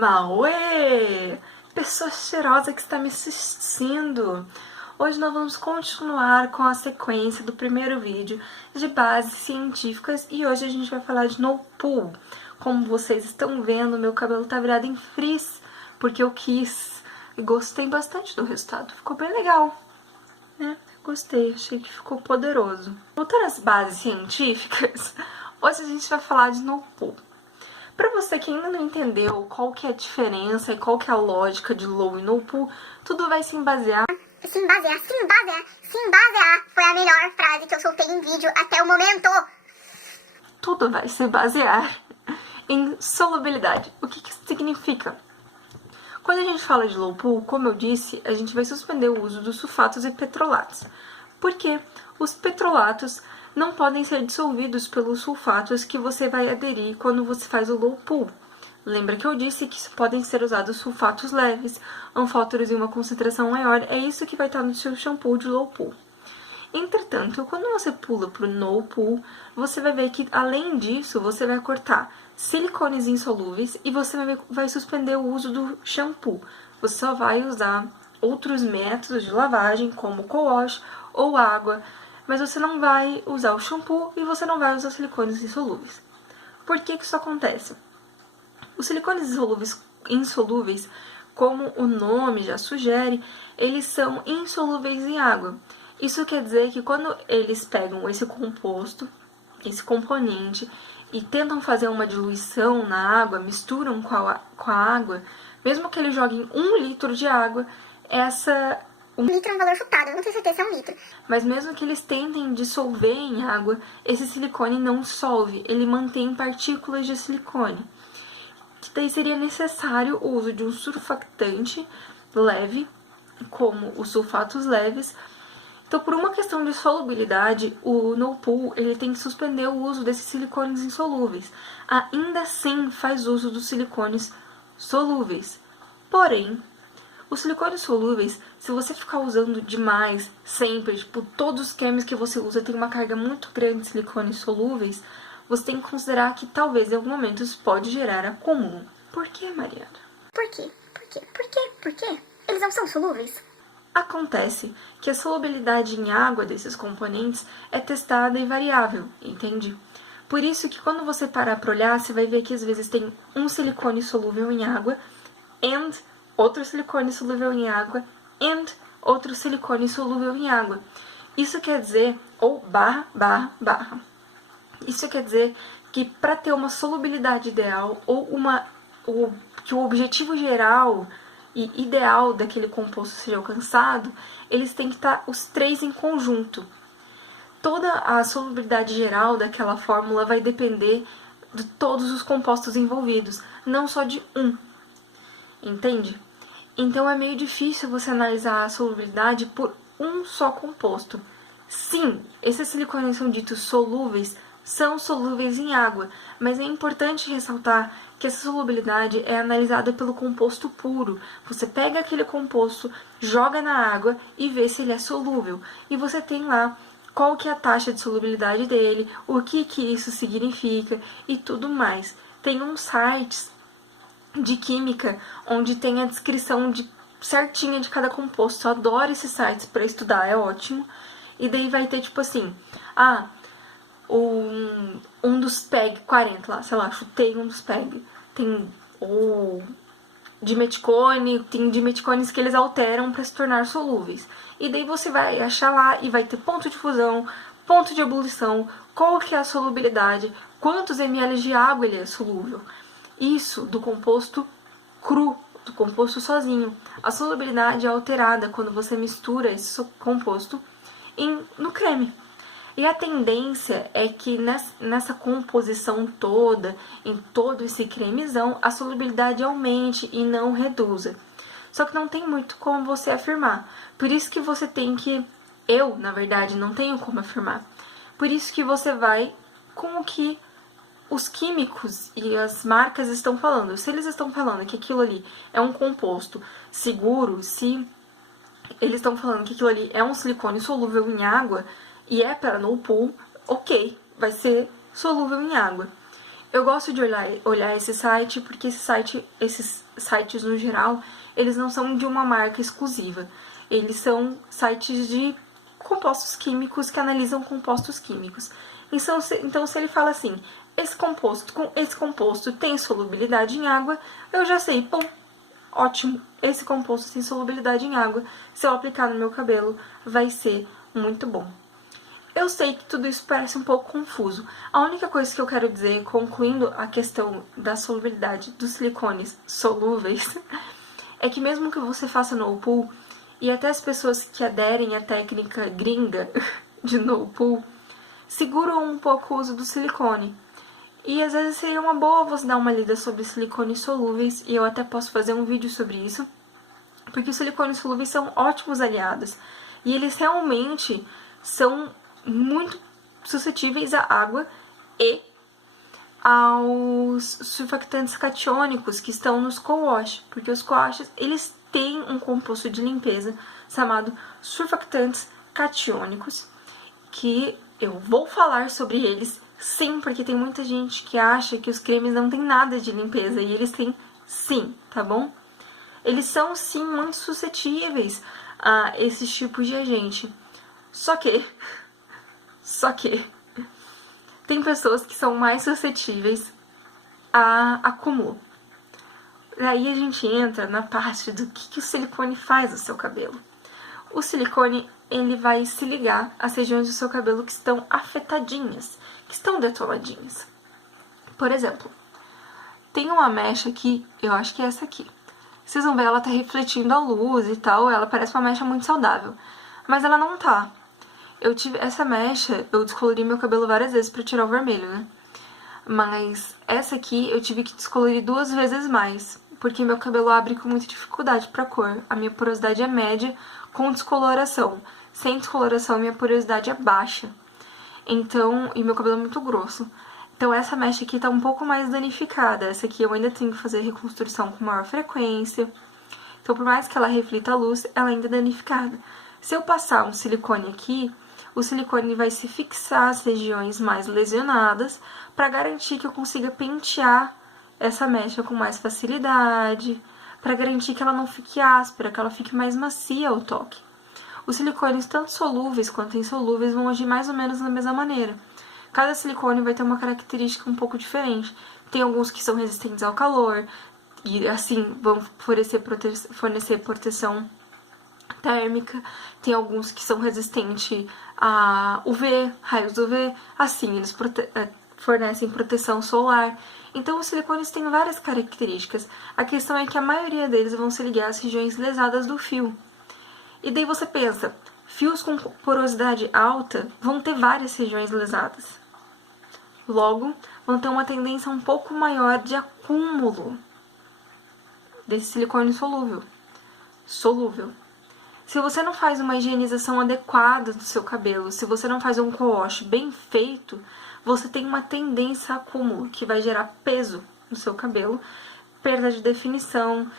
Mauê! Pessoa cheirosa que está me assistindo! Hoje nós vamos continuar com a sequência do primeiro vídeo de bases científicas e hoje a gente vai falar de no pool. Como vocês estão vendo, meu cabelo tá virado em frizz porque eu quis e gostei bastante do resultado. Ficou bem legal, né? Gostei, achei que ficou poderoso. Voltando às bases científicas, hoje a gente vai falar de no pool. Para você que ainda não entendeu qual que é a diferença e qual que é a lógica de low e no pool, tudo vai se basear. Se basear foi a melhor frase que eu soltei em vídeo até o momento. Tudo vai se basear em solubilidade. O que isso significa? Quando a gente fala de low pool, como eu disse, a gente vai suspender o uso dos sulfatos e petrolatos. Porque os petrolatos não podem ser dissolvidos pelos sulfatos que você vai aderir quando você faz o low pool. Lembra que eu disse que podem ser usados sulfatos leves, anfóteros em uma concentração maior, é isso que vai estar no seu shampoo de low pool. Entretanto, quando você pula para o no pool, você vai ver que, além disso, você vai cortar silicones insolúveis e você vai suspender o uso do shampoo. Você só vai usar outros métodos de lavagem, como co-wash ou água, mas você não vai usar o shampoo e você não vai usar silicones insolúveis. Por que isso acontece? Os silicones insolúveis, como o nome já sugere, eles são insolúveis em água. Isso quer dizer que quando eles pegam esse composto, esse componente, e tentam fazer uma diluição na água, misturam com a água, mesmo que eles joguem 1 litro de água, 1 litro é um valor chutado, eu não tenho certeza se é 1 litro. Mas mesmo que eles tentem dissolver em água, esse silicone não dissolve, ele mantém partículas de silicone. Daí seria necessário o uso de um surfactante leve, como os sulfatos leves. Então, por uma questão de solubilidade, o no pool ele tem que suspender o uso desses silicones insolúveis. Ainda assim, faz uso dos silicones solúveis. Porém, os silicones solúveis, se você ficar usando demais, sempre, tipo, todos os cremes que você usa tem uma carga muito grande de silicones solúveis, você tem que considerar que talvez em algum momento isso pode gerar acúmulo. Por que, Mariana? Por quê? Por quê? Eles não são solúveis? Acontece que a solubilidade em água desses componentes é testada e variável, entende? Por isso que quando você parar para olhar, você vai ver que às vezes tem um silicone solúvel em água and outro silicone solúvel em água and outro silicone solúvel em água. Isso quer dizer, ou barra. Isso quer dizer que para ter uma solubilidade ideal ou que o objetivo geral e ideal daquele composto seja alcançado, eles têm que estar os três em conjunto. Toda a solubilidade geral daquela fórmula vai depender de todos os compostos envolvidos, não só de um. Entende? Então é meio difícil você analisar a solubilidade por um só composto. Sim, esses silicones são ditos solúveis, são solúveis em água, mas é importante ressaltar que essa solubilidade é analisada pelo composto puro. Você pega aquele composto, joga na água e vê se ele é solúvel. E você tem lá qual que é a taxa de solubilidade dele, o que isso significa e tudo mais. Tem uns sites de química onde tem a descrição certinha de cada composto. Eu adoro esses sites para estudar, é ótimo. E daí vai ter tipo assim, um dos PEG 40 lá, sei lá, chutei um dos PEG. Tem o dimeticone, tem dimeticones que eles alteram para se tornar solúveis. E daí você vai achar lá e vai ter ponto de fusão, ponto de ebulição, qual que é a solubilidade, quantos ml de água ele é solúvel. Isso do composto cru, do composto sozinho. A solubilidade é alterada quando você mistura esse composto no creme. E a tendência é que nessa composição toda, em todo esse cremezão, a solubilidade aumente e não reduza. Só que não tem muito como você afirmar. Por isso que você tem que... Eu, na verdade, não tenho como afirmar. Por isso que você vai com o que os químicos e as marcas estão falando. Se eles estão falando que aquilo ali é um composto seguro, se eles estão falando que aquilo ali é um silicone solúvel em água e é para no pool, ok, vai ser solúvel em água. Eu gosto de olhar esse site porque esses sites no geral, eles não são de uma marca exclusiva. Eles são sites de compostos químicos que analisam compostos químicos. Então, se ele fala assim, esse composto tem solubilidade em água, eu já sei, bom, ótimo, esse composto tem solubilidade em água. Se eu aplicar no meu cabelo, vai ser muito bom. Eu sei que tudo isso parece um pouco confuso. A única coisa que eu quero dizer, concluindo a questão da solubilidade dos silicones solúveis, é que mesmo que você faça no pool, e até as pessoas que aderem à técnica gringa de no pool, seguram um pouco o uso do silicone. E às vezes seria uma boa você dar uma lida sobre silicones solúveis, e eu até posso fazer um vídeo sobre isso, porque os silicones solúveis são ótimos aliados, e eles realmente são muito suscetíveis à água e aos surfactantes catiônicos que estão nos co-wash, porque os co-washes, eles têm um composto de limpeza chamado surfactantes catiônicos, que eu vou falar sobre eles sim, porque tem muita gente que acha que os cremes não tem nada de limpeza, e eles têm sim, tá bom? Eles são sim muito suscetíveis a esses tipos de agente. Só que tem pessoas que são mais suscetíveis a acúmulo. Daí a gente entra na parte do que o silicone faz no seu cabelo. O silicone, ele vai se ligar às regiões do seu cabelo que estão afetadinhas, que estão detoladinhas. Por exemplo, tem uma mecha aqui, eu acho que é essa aqui. Vocês vão ver, ela tá refletindo a luz e tal, ela parece uma mecha muito saudável. Mas ela não tá. Essa mecha, eu descolori meu cabelo várias vezes pra tirar o vermelho, né? Mas essa aqui eu tive que descolorir 2 vezes mais, porque meu cabelo abre com muita dificuldade pra cor. A minha porosidade é média com descoloração. Sem descoloração, minha porosidade é baixa. Então, e meu cabelo é muito grosso. Então essa mecha aqui tá um pouco mais danificada. Essa aqui eu ainda tenho que fazer reconstrução com maior frequência. Então, por mais que ela reflita a luz, ela ainda é danificada. Se eu passar um silicone aqui, o silicone vai se fixar às regiões mais lesionadas para garantir que eu consiga pentear essa mecha com mais facilidade, para garantir que ela não fique áspera, que ela fique mais macia ao toque. Os silicones, tanto solúveis quanto insolúveis, vão agir mais ou menos da mesma maneira. Cada silicone vai ter uma característica um pouco diferente. Tem alguns que são resistentes ao calor, e assim vão fornecer proteção térmica. Tem alguns que são resistentes a UV, raios UV, assim, eles fornecem proteção solar. Então, os silicones têm várias características. A questão é que a maioria deles vão se ligar às regiões lesadas do fio. E daí você pensa, fios com porosidade alta vão ter várias regiões lesadas. Logo, vão ter uma tendência um pouco maior de acúmulo desse silicone solúvel. Se você não faz uma higienização adequada do seu cabelo, se você não faz um co-wash bem feito, você tem uma tendência a acúmulo, que vai gerar peso no seu cabelo, perda de definição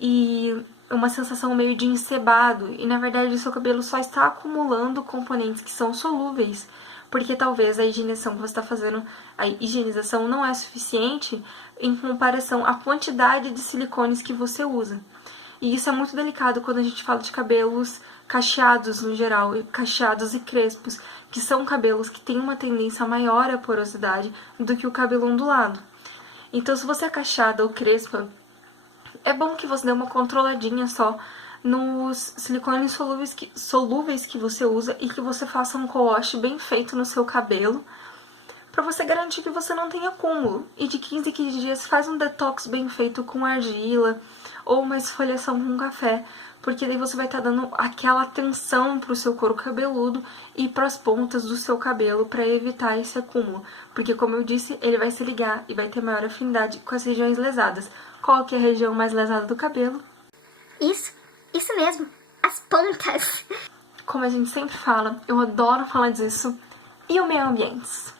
e uma sensação meio de encebado. E na verdade o seu cabelo só está acumulando componentes que são solúveis, porque talvez a higienização que você está fazendo, a higienização não é suficiente em comparação à quantidade de silicones que você usa. E isso é muito delicado quando a gente fala de cabelos cacheados no geral, cacheados e crespos, que são cabelos que têm uma tendência maior à porosidade do que o cabelo ondulado. Então, se você é cacheada ou crespa, é bom que você dê uma controladinha só nos silicones solúveis que você usa e que você faça um co-wash bem feito no seu cabelo, para você garantir que você não tenha acúmulo. E de 15 em 15 dias faz um detox bem feito com argila ou uma esfoliação com café, porque daí você vai estar dando aquela atenção para o seu couro cabeludo e para as pontas do seu cabelo para evitar esse acúmulo. Porque, como eu disse, ele vai se ligar e vai ter maior afinidade com as regiões lesadas. Qual que é a região mais lesada do cabelo? Isso mesmo, as pontas. Como a gente sempre fala, eu adoro falar disso. E o meio ambiente?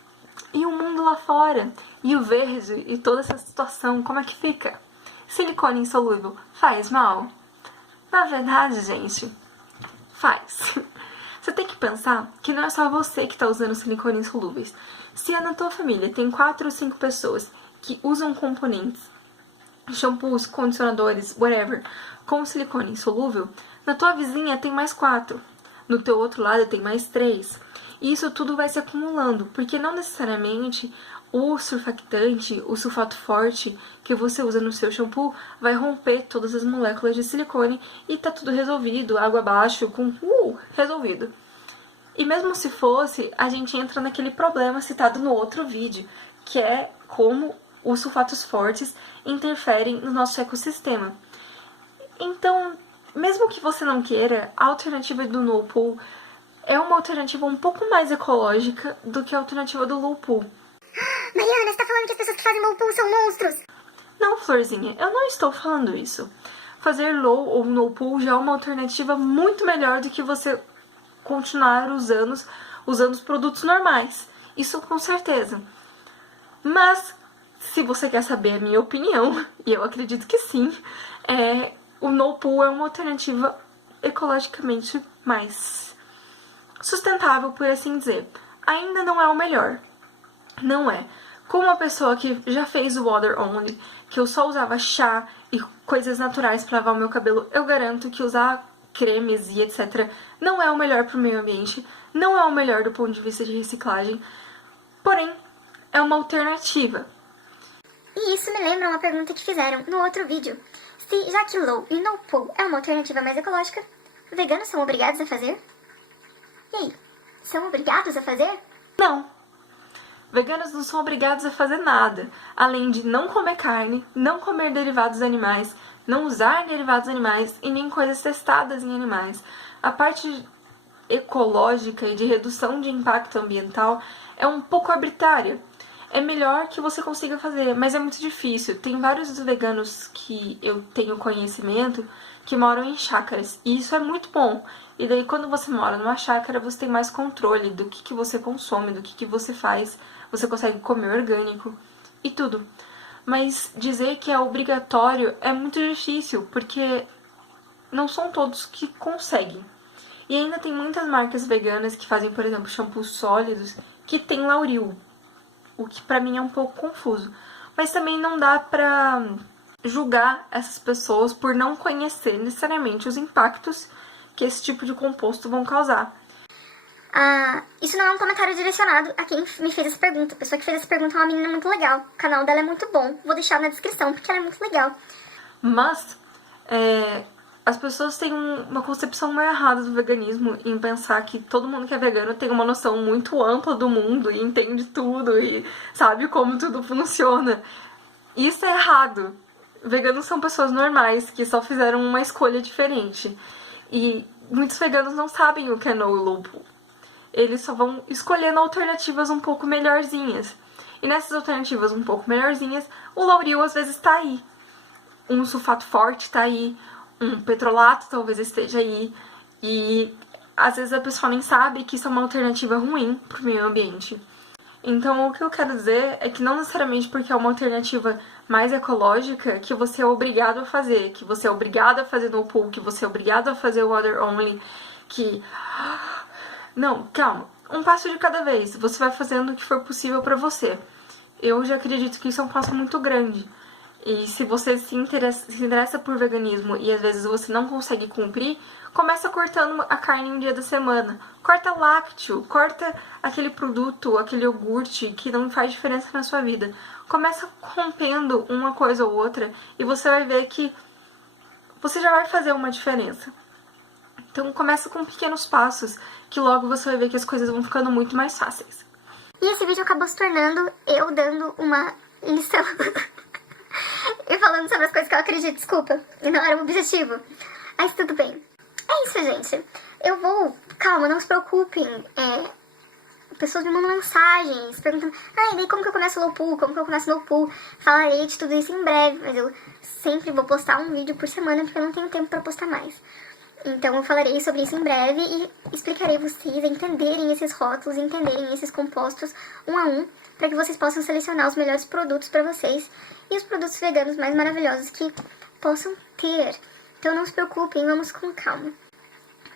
E o mundo lá fora? E o verde? E toda essa situação, como é que fica? Silicone insolúvel faz mal? Na verdade, gente, faz. Você tem que pensar que não é só você que está usando silicone insolúveis. Se na tua família tem 4 ou 5 pessoas que usam componentes, shampoos, condicionadores, whatever, com silicone insolúvel, na tua vizinha tem mais 4. No teu outro lado tem mais 3. E isso tudo vai se acumulando, porque não necessariamente o surfactante, o sulfato forte que você usa no seu shampoo vai romper todas as moléculas de silicone e tá tudo resolvido, água abaixo, com resolvido. E mesmo se fosse, a gente entra naquele problema citado no outro vídeo, que é como os sulfatos fortes interferem no nosso ecossistema. Então, mesmo que você não queira, a alternativa do no pool é uma alternativa um pouco mais ecológica do que a alternativa do low pool. Mariana, você tá falando que as pessoas que fazem low pool são monstros? Não, Florzinha, eu não estou falando isso. Fazer low ou no pool já é uma alternativa muito melhor do que você continuar usando os produtos normais. Isso com certeza. Mas, se você quer saber a minha opinião, e eu acredito que sim, o no pool é uma alternativa ecologicamente mais sustentável, por assim dizer. Ainda não é o melhor. Não é. Como uma pessoa que já fez o water only, que eu só usava chá e coisas naturais para lavar o meu cabelo, eu garanto que usar cremes e etc. não é o melhor para o meio ambiente, não é o melhor do ponto de vista de reciclagem, porém, é uma alternativa. E isso me lembra uma pergunta que fizeram no outro vídeo. Se, já que low e no pool é uma alternativa mais ecológica, veganos são obrigados a fazer? E aí, são obrigados a fazer? Não. Veganos não são obrigados a fazer nada, além de não comer carne, não comer derivados animais, não usar derivados animais e nem coisas testadas em animais. A parte ecológica e de redução de impacto ambiental é um pouco arbitrária. É melhor que você consiga fazer, mas é muito difícil. Tem vários veganos que eu tenho conhecimento que moram em chácaras, e isso é muito bom. E daí, quando você mora numa chácara, você tem mais controle do que você consome, do que você faz. Você consegue comer orgânico e tudo. Mas dizer que é obrigatório é muito difícil, porque não são todos que conseguem. E ainda tem muitas marcas veganas que fazem, por exemplo, shampoos sólidos, que tem lauril, o que pra mim é um pouco confuso. Mas também não dá pra julgar essas pessoas por não conhecer necessariamente os impactos que esse tipo de composto vão causar. Isso não é um comentário direcionado a quem me fez essa pergunta. A pessoa que fez essa pergunta é uma menina muito legal. O canal dela é muito bom. Vou deixar na descrição porque ela é muito legal. Mas as pessoas têm uma concepção meio errada do veganismo em pensar que todo mundo que é vegano tem uma noção muito ampla do mundo e entende tudo e sabe como tudo funciona. Isso é errado. Veganos são pessoas normais que só fizeram uma escolha diferente. E muitos veganos não sabem o que é no e low pool. Eles só vão escolhendo alternativas um pouco melhorzinhas. E nessas alternativas um pouco melhorzinhas, o lauril às vezes está aí. Um sulfato forte está aí. Um petrolato talvez esteja aí. E às vezes a pessoa nem sabe que isso é uma alternativa ruim para o meio ambiente. Então o que eu quero dizer é que não necessariamente porque é uma alternativa mais ecológica que você é obrigado a fazer. Que você é obrigado a fazer no pool, que você é obrigado a fazer water only, que... Não, calma. Um passo de cada vez. Você vai fazendo o que for possível pra você. Eu já acredito que isso é um passo muito grande. E se você se interessa por veganismo e às vezes você não consegue cumprir, começa cortando a carne um dia da semana. Corta lácteo, corta aquele produto, aquele iogurte que não faz diferença na sua vida. Começa rompendo uma coisa ou outra e você vai ver que você já vai fazer uma diferença. Então começa com pequenos passos, que logo você vai ver que as coisas vão ficando muito mais fáceis. E esse vídeo acabou se tornando eu dando uma lição. E falando sobre as coisas que eu acredito, desculpa. E não era o objetivo. Mas tudo bem. É isso, gente. Eu vou... Calma, não se preocupem. Pessoas me mandam mensagens, perguntando... e daí como que eu começo low pool? Como que eu começo low pool? Falarei de tudo isso em breve, mas eu sempre vou postar um vídeo por semana, porque eu não tenho tempo pra postar mais. Então eu falarei sobre isso em breve e explicarei vocês a entenderem esses rótulos, entenderem esses compostos um a um, para que vocês possam selecionar os melhores produtos para vocês e os produtos veganos mais maravilhosos que possam ter. Então não se preocupem, vamos com calma.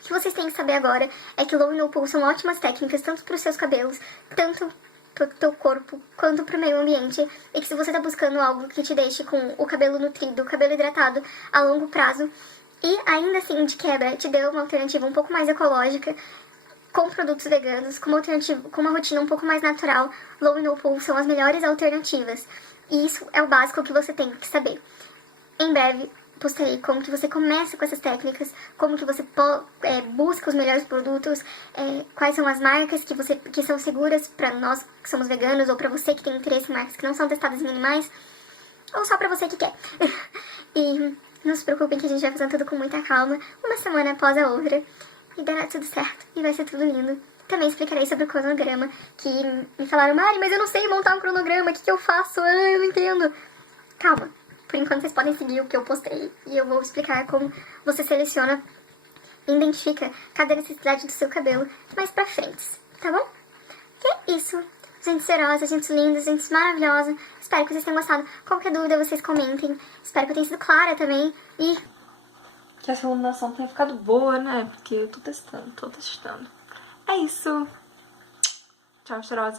que vocês têm que saber agora é que Low e No Poo são ótimas técnicas, tanto para os seus cabelos, tanto pro teu corpo, quanto pro meio ambiente. E que se você tá buscando algo que te deixe com o cabelo nutrido, o cabelo hidratado a longo prazo, e ainda assim, de quebra, te dê uma alternativa um pouco mais ecológica, com produtos veganos, com uma rotina um pouco mais natural, Low e No Poo são as melhores alternativas. E isso é o básico que você tem que saber. Em breve, postarei como que você começa com essas técnicas, como que você busca os melhores produtos, quais são as marcas que são seguras para nós que somos veganos, ou para você que tem interesse em marcas que não são testadas em animais, ou só para você que quer. E não se preocupem que a gente vai fazendo tudo com muita calma, uma semana após a outra, e dará tudo certo, e vai ser tudo lindo. Também explicarei sobre o cronograma, que me falaram, Mari, mas eu não sei montar um cronograma, o que eu faço? Eu não entendo. Calma, por enquanto vocês podem seguir o que eu postei, e eu vou explicar como você seleciona e identifica cada necessidade do seu cabelo mais pra frente, tá bom? E é isso. Gente cheirosa, gente linda, gente maravilhosa. Espero que vocês tenham gostado. Qualquer dúvida, vocês comentem. Espero que eu tenha sido clara também. E que essa iluminação tenha ficado boa, né? Porque eu tô testando. É isso. Tchau, cheirosas.